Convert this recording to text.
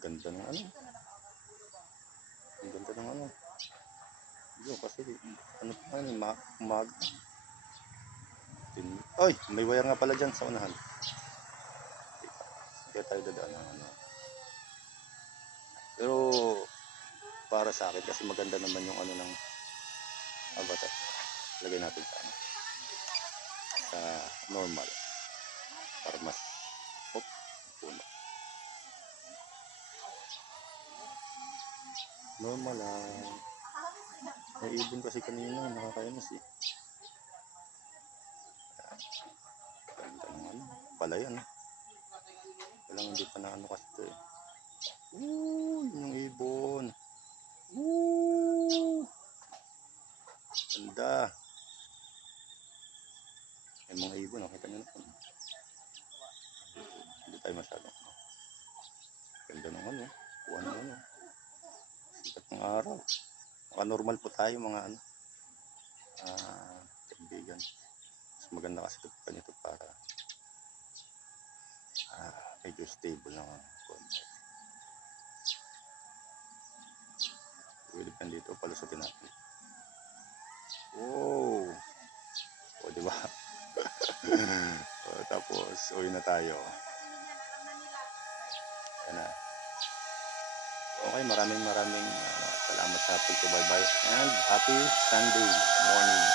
Ganda ng ano. Ang ganda ng ano. Yo, kasi ano pa yun, ma mag Oy, may wire nga pala dyan sa unahan. Kaya tayo dadaan ng ano. Pero para sa akin kasi maganda naman yung ano ng avatar. Lagay natin sa ano. Sa normal. Para mas Normal lang. May ibon kasi kanina, nakakainis eh. Ganda ano, pala yan. Walang hindi pa na ano kasi ito eh. Yun yung ibon. Ooh. Ganda. May mga ibon, nakita nyo na. Hindi tayo masyadong. Ganda ng ano. Sikat ng araw. Baka normal po tayo mga ano. Ah, kaibigan. Mas maganda kasi ito pa nito para ah, medyo stable na konti. Pwede pa dito, palusutin natin. Wow! O, di ba? o, tapos, uwi na tayo. Yan na. Okay, maraming maraming ah, salamat sa pagsubaybay and happy Sunday morning.